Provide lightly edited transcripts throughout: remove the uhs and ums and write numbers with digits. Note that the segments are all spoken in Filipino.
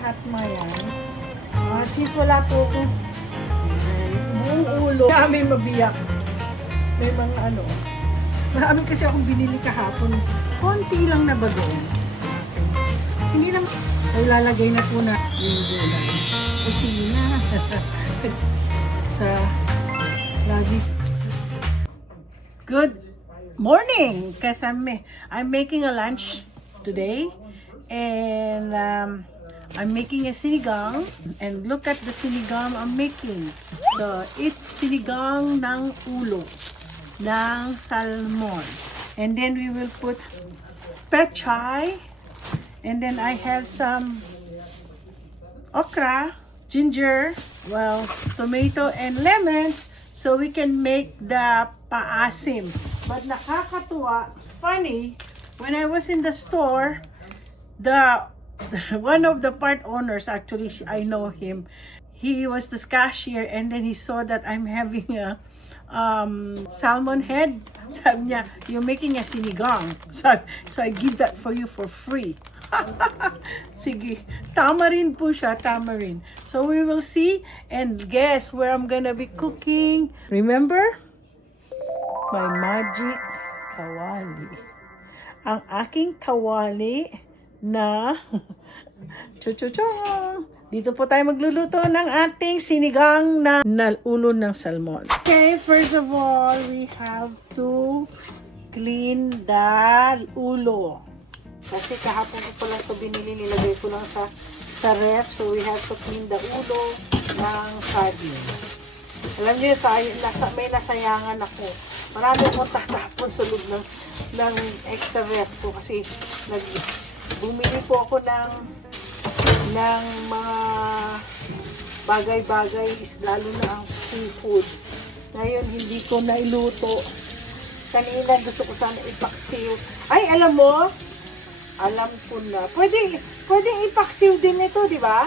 lahat mayan. Since wala po akong buong ulo, kami mabiyak. May mga ano. Marami kasi akong binili kahapon. Konti lang na bagoong. Hindi naman. Ay, lalagay na po na yung gulay. Kusina. Sa lagis. Good morning! Because I'm making a lunch today. And I'm making a sinigang. And look at the sinigang I'm making. So, it's sinigang ng ulo ng salmon. And then we will put pechay. And then I have some okra, ginger, well, tomato and lemons so we can make the paasim. But nakakatuwa, funny, when I was in the store, one of the part owners, actually I know him, he was the cashier and then he saw that I'm having a salmon head. Sabi niya, you're making a sinigang. So I give that for you for free. Sige, tamarind po siya, tamarind. So we will see and guess where I'm gonna be cooking. Remember? My magic kawali. Ang aking kawali na chuchuchong. Dito po tayo magluluto ng ating sinigang na ulo ng salmon. Okay, first of all, we have to clean the ulo. Kasi kahapon ko pa lang ito binili, nilagay ko lang sa ref. So we have to clean the ulo ng sardine. Alam niyo, may nasayangan ako. Marami akong tatapon sa loob ng extra ref ko kasi bumili po ako ng mga bagay-bagay, lalo na ang seafood. Ngayon, hindi ko na iluto. Kanina gusto ko sana ipaksiw. Ay, alam mo? Alam ko na. Pwedeng ipaksiw din ito, di ba?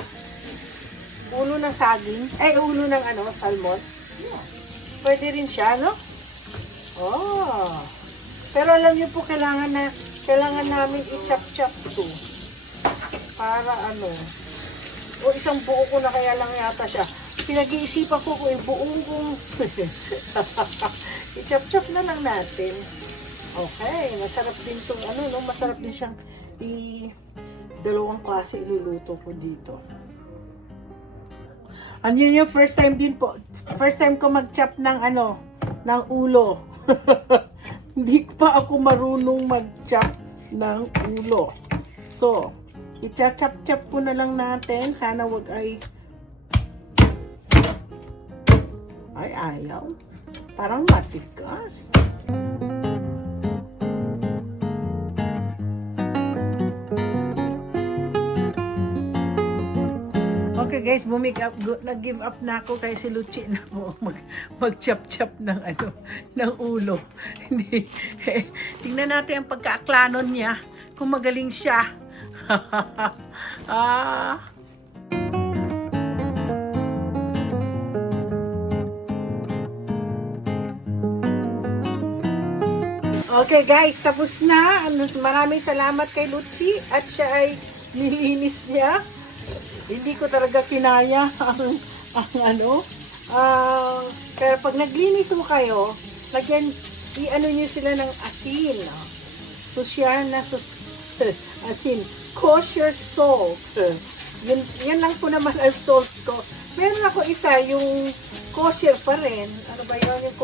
Ulo ng saging. Ulo ng salmon. Pwede rin siya, no? Oh. Pero alam niyo po, kailangan namin i-chop-chop ito. Para o isang buo ko na kaya lang yata siya. Pinag-iisipan ko kung buong kong i-chop-chop na lang natin. Okay, masarap din itong masarap din siyang dalawang klase iluluto ko dito. Yun yung first time din po. First time ko mag-chop ng ulo. Hindi pa ako marunong mag-chop ng ulo. So, i-chop-chop ko na lang natin. Sana wag ay ayaw. Parang matigas. Okay guys, nag-give up na ako kay si Luchi na po mag-chop-chop ng ulo. Hindi. Tingnan natin ang pagkaaklanon niya kung magaling siya. Okay guys, tapos na. Maraming salamat kay Luchi at siya ay nilinis niya. Hindi ko talaga kinaya pero pag naglinis mo kayo, i-ano nyo sila ng asin. So siya na asin, kosher salt. Yan lang po naman ang salt ko. Meron ako isa, yung kosher pa rin. Ano ba yun? Yung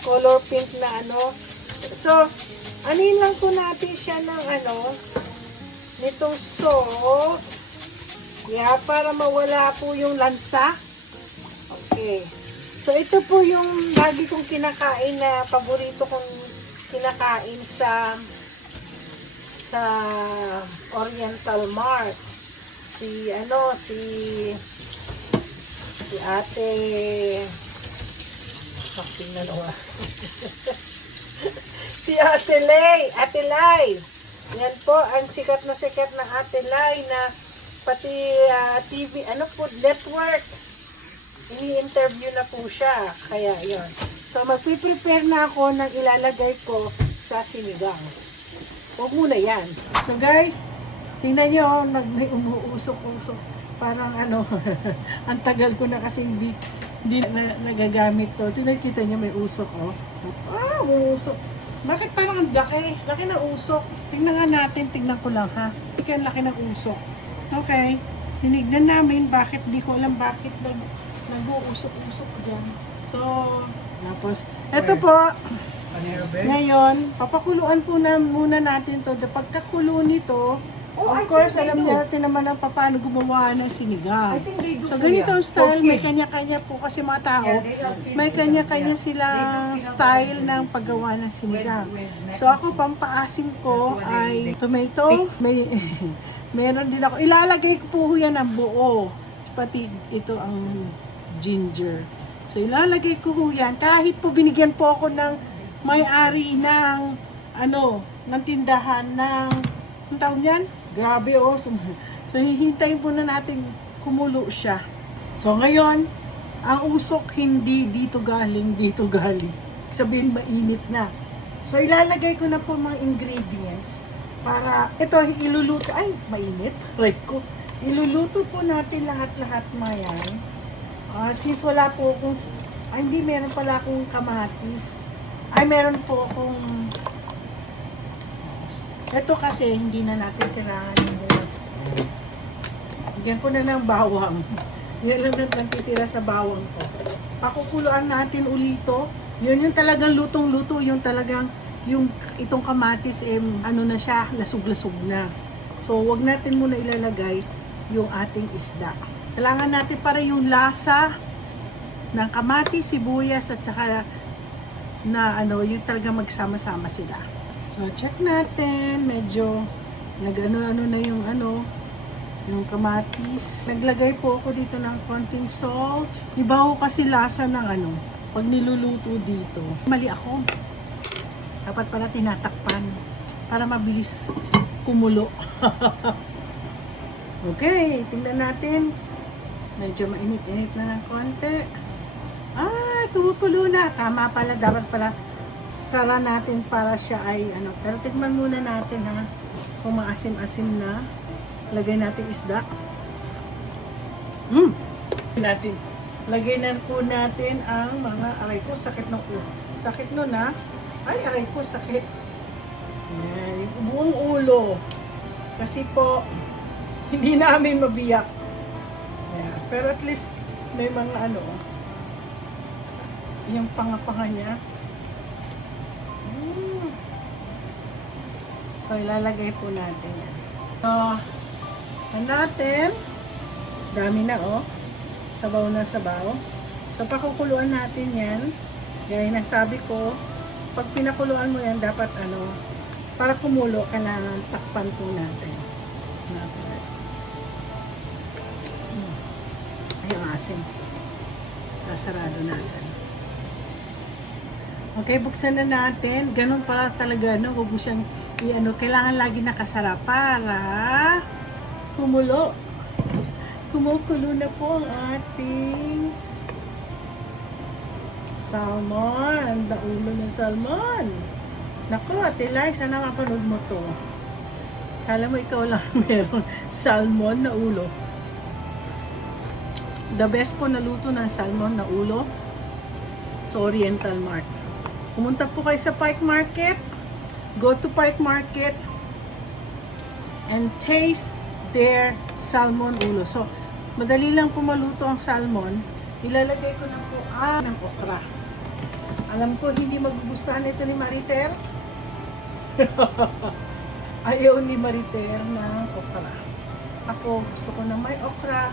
color pink na So, anin lang po natin siya ng nitong salt. Yeah, para mawala po yung lansa. Okay. So, ito po yung lagi kong kinakain na paborito kong kinakain sa Oriental Mart. Si ate tingnan mo. Si Ate Lai. Yan po ang sikat na Ate Lai na pati TV, Food Network. Ini-interview na po siya. Kaya, yon. So, magpiprepare na ako ng ilalagay ko sa sinigang. Huwag muna yan. So, guys, tingnan nyo, may umuusok-usok. parang ano, ang tagal ko na kasi hindi na nagagamit to. Tinakita niyo may usok, oh. Ah, may usok. Bakit parang ang laki? Laki na usok. Tingnan nga natin, tignan ko lang ha. Tingnan laki ng usok. Okay. Tinignan namin bakit, di ko alam bakit nag-uusok-usok dyan. So, tapos, eto po. Ngayon, papakuluan po na muna natin to. Pagkakulo nito, of course, alam natin naman ang paano gumawa ng sinigang. So, ganito ang style. May kanya-kanya po kasi mga tao. May kanya-kanya silang style ng paggawa ng sinigang. So, ako, pampaasim ko ay tomato. Meron din ako. Ilalagay ko po yan ang buo. Pati ito ang ginger. So, ilalagay ko po yan. Kahit po binigyan po ako ng may-ari ng ng tindahan ng ang tawag yan? Grabe oh. So hihintayin po na natin kumulo siya. So ngayon, ang usok hindi dito galing. Sabihin mainit na. So ilalagay ko na po mga ingredients para ito iluluto. Ay, mainit. Right ko. Iluluto po natin lahat-lahat mga yan. Since wala po akong hindi meron pala akong kamatis. Meron po akong ito kasi hindi na natin kailangan bigyan ko na ng bawang. Yan lang nagtitira sa bawang ko. Pakukuluan natin ulito. Yun yung talagang lutong-luto. Yung talagang itong kamatis na siya, lasog-lasog na. So wag natin muna ilalagay yung ating isda. Kailangan natin para yung lasa ng kamatis, sibuyas at saka na yung talagang magsama-sama sila. So, check natin. Medyo nag-ano na yung yung kamatis. Naglagay po ako dito ng konting salt. Iba ko kasi lasa ng pag niluluto dito. Mali ako. Dapat pala tinatakpan para mabilis kumulo. Okay, tingnan natin. Medyo mainit-init na ng konti. Kumukulo na. Tama pala, dapat pala sara natin para siya ay Pero tignan muna natin ha. Kung maasim-asim na. Lagay natin isda. Lagay na po natin ang mga aray ko. Sakit ng ulo. Sakit nun ha. Ay, aray ko, sakit. Yan, yung buong ulo. Kasi po, hindi namin mabiyak. Yan. Pero at least, may mga yung panga-panga niya. So, ilalagay po natin yan. So, natin. Dami na, oh. Sabaw na sabaw. So, pakukuluan natin yan. Gaya na sabi ko, pag pinakuluan mo yan, dapat para kumulo, kailangan takpan po natin. Ay, ang asin. Sarado natin. Okay, buksan na natin. Ganun pala talaga, huwag mo siyang kailangan lagi nakasara para kumulo. Kumukulo na po ang ating salmon. Daulo ng salmon. Naku, Ate Lai, sana mapanood mo to. Kala mo ikaw lang meron salmon na ulo. The best po na luto ng salmon na ulo sa Oriental Mart. Pumunta po kayo sa Pike Market. Go to Pike Market and taste their salmon ulo. So, madali lang po maluto ang salmon. Ilalagay ko na po ng okra. Alam ko hindi magugustuhan ito ni Mariter. Ayaw ni Mariter ng okra. Ako gusto ko na may okra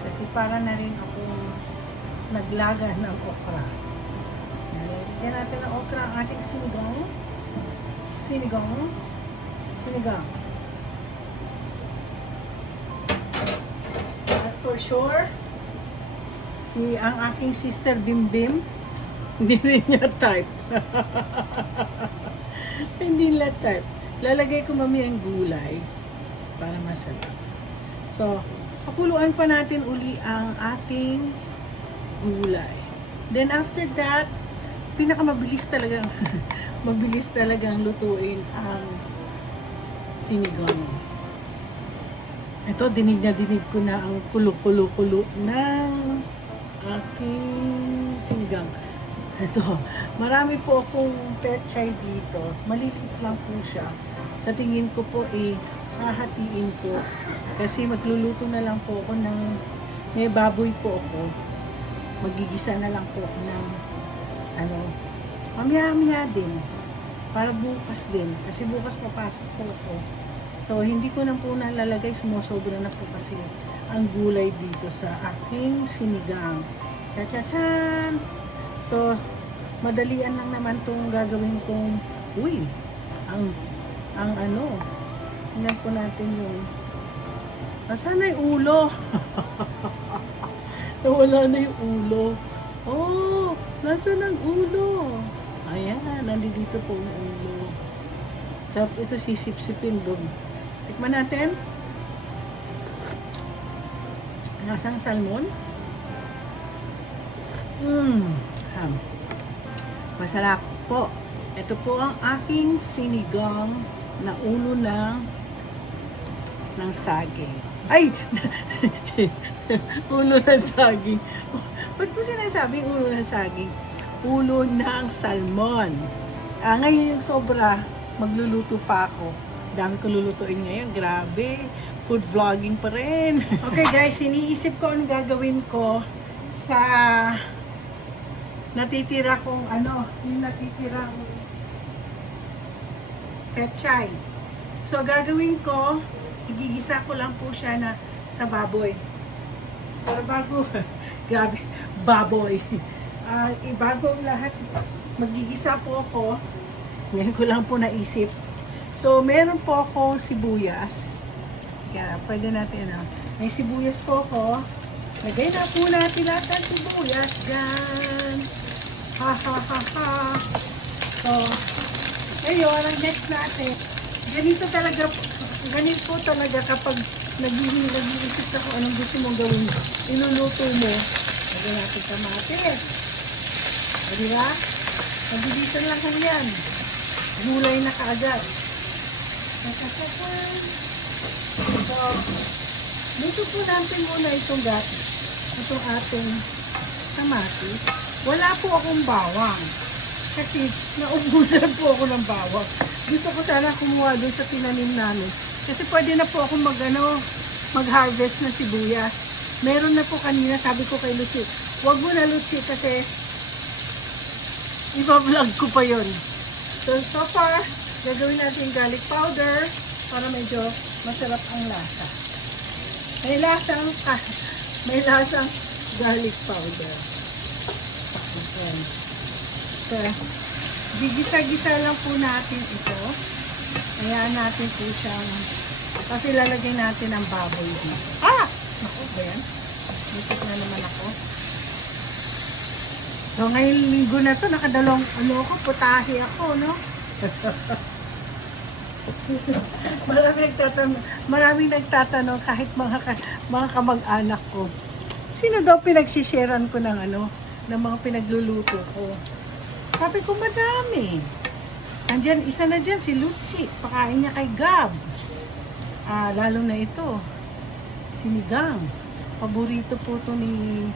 kasi para na rin ako naglaga ng okra. Lagyan natin ng okra ang ating sinigang. At for sure, ang aking sister Bimbim, hindi rin niya type. Hindi nila type. Lalagay ko mamaya ang gulay para masarap. So, pakuluan pa natin uli ang ating gulay. Then after that, pinakamabilis talagang lutuin ang sinigang. Ito, dinig na dinig ko na ang kulo-kulo-kulo ng aking sinigang. Ito, marami po akong pechay dito. Maliliit lang po siya. Sa tingin ko po, hahatiin ko. Kasi magluluto na lang po ako ng, may baboy po ako. Magigisa na lang po ako ng, mamaya-maya din. Para bukas din. Kasi bukas papasok po ako. So, hindi ko na po nalalagay. Sumusobra na po kasi ang gulay dito sa aking sinigang. Cha-cha-chan! So, madalian lang naman itong gagawin kong, tingnan po natin yung, nasaan na yung ulo? Nawala na yung ulo. Oh, nasaan ang ulo? Ayan, nandito po yung ulo. So, ito sisip-sipin doon. Tikman natin. Nasang salmon. Masarap po. Ito po ang aking sinigang na ulo ng saging. Ay! Ulo ng saging. Ba't ko sinasabing ulo ng saging? Ulo ng salmon. Ngayon yung sobra, magluluto pa ako. Dami ko lulutuin ngayon. Grabe. Food vlogging pa rin. Okay guys, iniisip ko ang gagawin ko sa natitira kong yung natitirang pechay. So, gagawin ko, igigisa ko lang po siya sa baboy. Pero bago, grabe, baboy. Bago ang lahat, magigisa po ako. Ngayon ko lang po naisip. So, meron po ako sibuyas. Kaya, pwede natin, may sibuyas po ako. Lagay na po natin lahat ng sibuyas. Gan. Ha, ha, ha, ha. So, ngayon, ang next natin, ganito talaga kapag nag-iisip ka kung anong gusto mong gawin, iluluto mo. Lagay natin kamatis. O, diba? Magbibisan lang kung yan. Gulay na kaagad. So, luto po natin muna itong ating kamatis. Wala po akong bawang. Kasi naubusan po ako ng bawang. Gusto ko sana kumuha dun sa tinanim namin. Kasi pwede na po ako mag-harvest ng sibuyas. Meron na po kanina, sabi ko kay Lucy, wag mo na Lucy kasi iba-vlog ko pa yon. So far, gagawin natin garlic powder para medyo masarap ang lasa. May lasang garlic powder. Ayan. So, gigisa-gisa lang po natin ito. Ayan natin po siyang, kasi lalagay natin ang baboy dito. Naku ba yan? Nipit na naman ako. So, ngayong linggo na to, nakadalawang putahe ako, no? Maraming nagtatanong kahit mga kamag-anak ko. Sino daw pinagsisharean ko ng mga pinagluluto ko? Sabi ko, madami. Andyan, isa na dyan, si Lucy. Pakain niya kay Gab. Lalo na ito. Sinigang. Paborito po to ni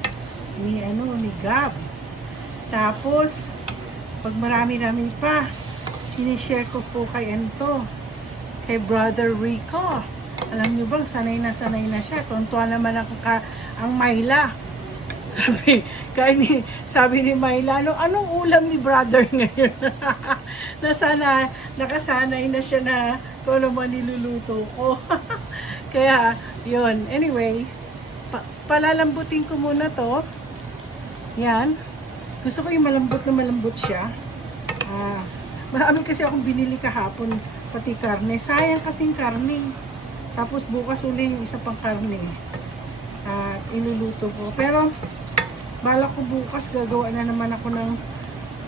Gab. Tapos, pag marami-rami pa, sinishare ko po kay kay Brother Rico. Alam niyo ba, sanay na siya. Tuntua naman ako ang Myla. Sabi ni Myla, anong ulam ni brother ngayon? Nakasanay na siya na kung ano man niluluto ko. Kaya, yun. Anyway, palalambutin ko muna to. Yan. Gusto ko yung malambot siya. Marami kasi akong binili kahapon, pati karne. Sayang kasing karne. Tapos bukas uli yung isa pang karne. Iluluto ko. Pero, bala ko bukas gagawa na naman ako ng,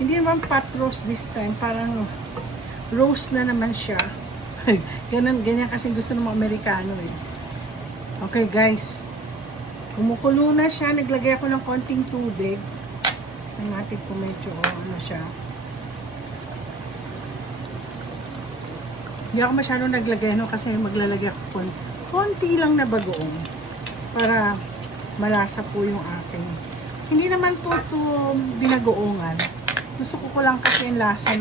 hindi naman pot roast this time, parang roast na naman siya. Ganyan kasi gusto ng mga Amerikano eh. Okay guys, kumukulo na siya, naglagay ako ng konting tubig. Natin ko medyo siya. Hindi ako masyadong naglagay kasi maglalagay ako konti lang na bagoong para malasa po yung aking. Hindi naman po ito binagoongan. Gusto ko lang kasi yung lasa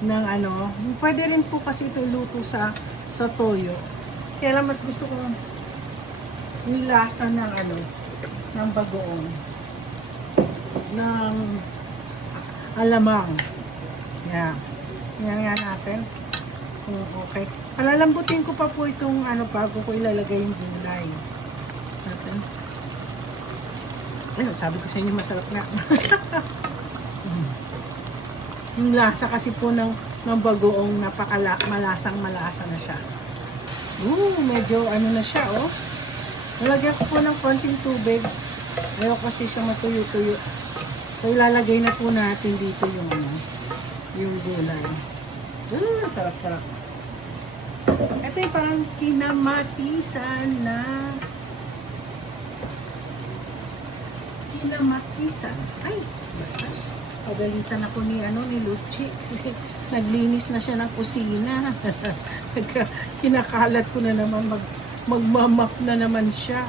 ng ano. Pwede rin po kasi ito iluto sa toyo. Kaya lang mas gusto ko yung lasa ng ano, ng bagoong. Ng alamang. Yan. Yan nga natin. Okay. Palalambutin ko pa po itong ano bago ko ilalagay yung gulay. Natin. Ayun, sabi ko sa inyo masarap nga. Yung lasa kasi po ng bagoong malasang malasa na siya. Medyo ano na siya, oh. Nalagyan ko po ng konting tubig. Ayaw kasi siya matuyo-tuyo. So, ilalagay na po natin dito yung ano, yung gulay. Sarap-sarap. Ito yung parang kinamatisan na ay, basta pagalitan ako ni Lucci kasi naglinis na siya ng kusina. Kinakalat ko na naman magmamap na naman siya.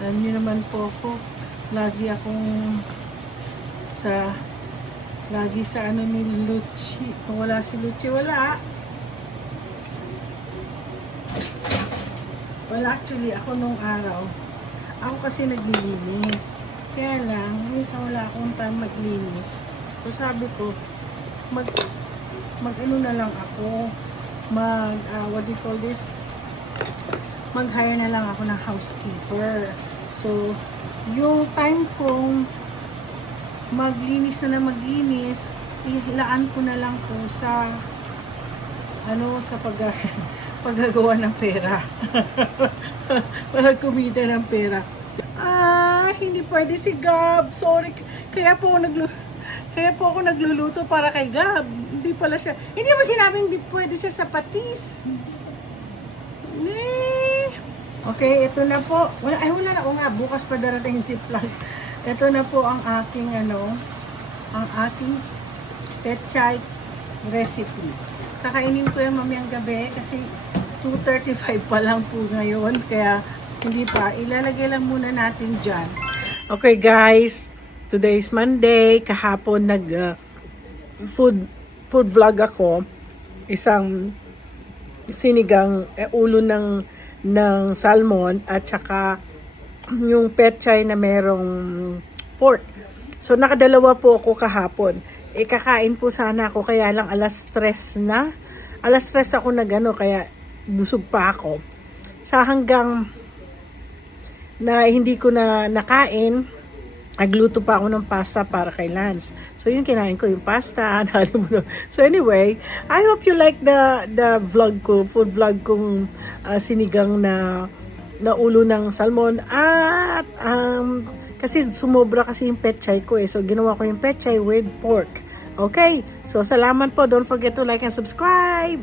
Alam niyo naman po ako, lagi sa ano ni Lucci. Kung wala si Lucci, wala. Actually, ako nung araw, ako kasi naglilinis. Kaya lang, minsan wala akong time maglinis. So sabi ko, mag ano na lang ako, what do you call this? Mag-hire na lang ako ng housekeeper. So, yung time kong maglinis ilaan ko na lang po sa paggagawa ng pera. Para kumita ng pera. Hindi pwede si Gab. Sorry. Kaya po ako nagluluto para kay Gab. Hindi pala siya. Hindi mo sinabing hindi pwede siya sa patis. Okay, ito na po. Wala na ako nga. Bukas pa darating yung ziplock. Ito na po ang aking pechay recipe. Kakainin ko yan mamayang gabi kasi 2:35 pa lang po ngayon. Kaya hindi pa. Ilalagay lang muna natin dyan. Okay guys, today is Monday. Kahapon food vlog ako. Isang sinigang ulo ng salmon at saka yung pechay na merong pork. So nakadalawa po ako kahapon. Kakain po sana ako kaya lang alas 3 na. Alas 3 ako kaya busog pa ako. Sa hanggang na hindi ko na nakain, nagluto pa ako ng pasta para kay Lance. So yun, kinain ko yung pasta. So anyway, I hope you like the vlog ko, food vlog kong sinigang na ulo ng salmon. At kasi sumobra kasi yung pechay ko So ginawa ko yung pechay with pork. Okay, so salamat po. Don't forget to like and subscribe.